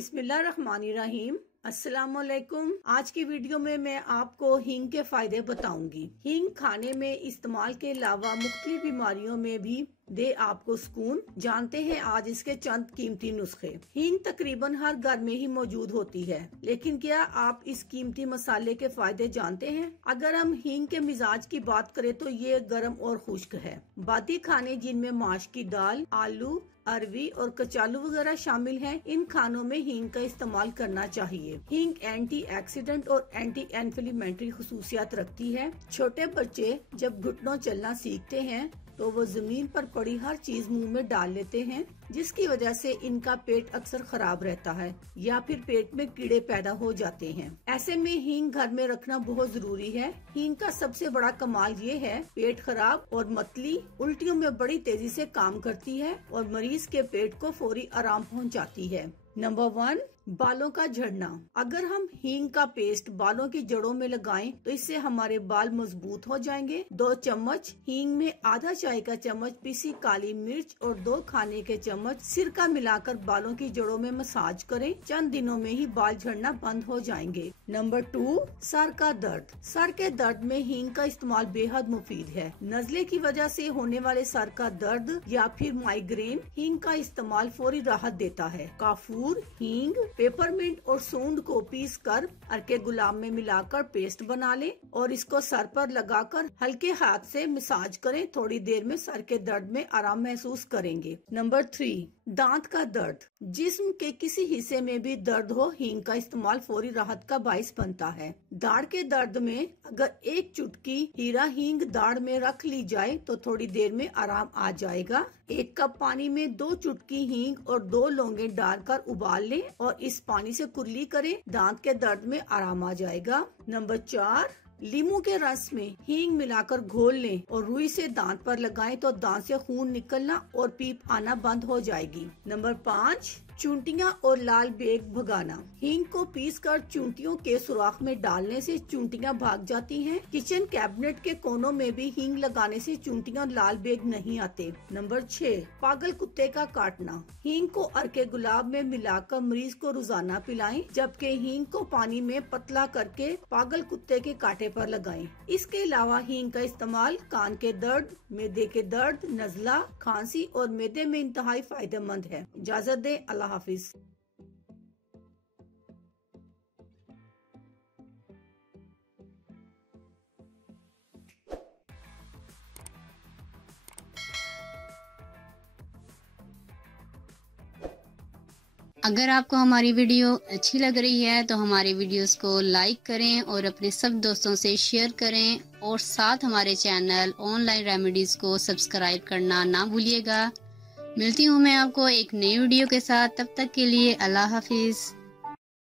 बिस्मिल्लाहिर्रहमानिर्रहीम। अस्सलामुअलैकुम। आज की वीडियो में मैं आपको हींग के फायदे बताऊंगी। हींग खाने में इस्तेमाल के अलावा मुख्तलिफ बीमारियों में भी दे आपको सुकून। जानते हैं आज इसके चंद कीमती नुस्खे। हींग तकरीबन हर घर में ही मौजूद होती है, लेकिन क्या आप इस कीमती मसाले के फायदे जानते हैं? अगर हम हींग के मिजाज की बात करें तो ये गर्म और खुश्क है। बादी खाने जिनमें माश की दाल, आलू, अरवी और कचालू वगैरह शामिल हैं, इन खानों में हींग का इस्तेमाल करना चाहिए। हींग एंटीऑक्सीडेंट और एंटी इन्फ्लेमेटरी खुसूसियात रखती है। छोटे बच्चे जब घुटनों चलना सीखते हैं तो वो जमीन पर पड़ी हर चीज मुंह में डाल लेते हैं, जिसकी वजह से इनका पेट अक्सर खराब रहता है या फिर पेट में कीड़े पैदा हो जाते हैं। ऐसे में हींग घर में रखना बहुत जरूरी है। हींग का सबसे बड़ा कमाल ये है, पेट खराब और मतली उल्टियों में बड़ी तेजी से काम करती है और मरीज के पेट को फौरी आराम पहुंचाती है। नंबर 1, बालों का झड़ना। अगर हम हींग का पेस्ट बालों की जड़ों में लगाएं तो इससे हमारे बाल मजबूत हो जाएंगे। 2 चम्मच हींग में आधा चाय का चम्मच पिसी काली मिर्च और 2 खाने के चम्मच सिरका मिलाकर बालों की जड़ों में मसाज करें। चंद दिनों में ही बाल झड़ना बंद हो जाएंगे। नंबर 2, सर का दर्द। सर के दर्द में हींग का इस्तेमाल बेहद मुफीद है। नजले की वजह से होने वाले सर का दर्द या फिर माइग्रेन, हींग का इस्तेमाल फौरी राहत देता है। काफूर, हींग, पेपरमिंट और सूंड को पीस कर अर्के गुलाब में मिलाकर पेस्ट बना लें और इसको सर पर लगाकर हल्के हाथ से मसाज करें। थोड़ी देर में सर के दर्द में आराम महसूस करेंगे। नंबर 3, दांत का दर्द। जिस्म के किसी हिस्से में भी दर्द हो, हींग का इस्तेमाल फौरी राहत का बाइस बनता है। दाढ़ के दर्द में अगर 1 चुटकी हीरा हींग दाढ़ में रख ली जाए तो थोड़ी देर में आराम आ जाएगा। 1 कप पानी में 2 चुटकी हींग और 2 लौंगे डालकर उबाल लें और इस पानी से कुर्ली करें। दांत के दर्द में आराम आ जाएगा। नंबर 4, लीमू के रस में हींग मिलाकर घोल लें और रुई से दांत पर लगाएं तो दांत से खून निकलना और पीप आना बंद हो जाएगी। नंबर 5, चूंटियां और लाल बेग भगाना। हींग को पीसकर चूंटियों के सुराख में डालने से चूंटियां भाग जाती हैं। किचन कैबिनेट के कोनों में भी हींग लगाने से चूंटियां और लाल बेग नहीं आते। नंबर 6, पागल कुत्ते का काटना। हींग को अर्के गुलाब में मिलाकर मरीज को रोजाना पिलाएं, जबकि हींग को पानी में पतला करके पागल कुत्ते के कांटे पर लगाएं। इसके अलावा हींग का इस्तेमाल कान के दर्द, मैदे के दर्द, नजला, खांसी और मैदे में इंतहाई फायदेमंद है। इजाजत दें, अल्लाह हाफिज। अगर आपको हमारी वीडियो अच्छी लग रही है तो हमारे वीडियोस को लाइक करें और अपने सब दोस्तों से शेयर करें और साथ हमारे चैनल ऑनलाइन रेमेडीज को सब्सक्राइब करना ना भूलिएगा। मिलती हूँ मैं आपको एक नई वीडियो के साथ, तब तक के लिए अल्लाह हाफिज।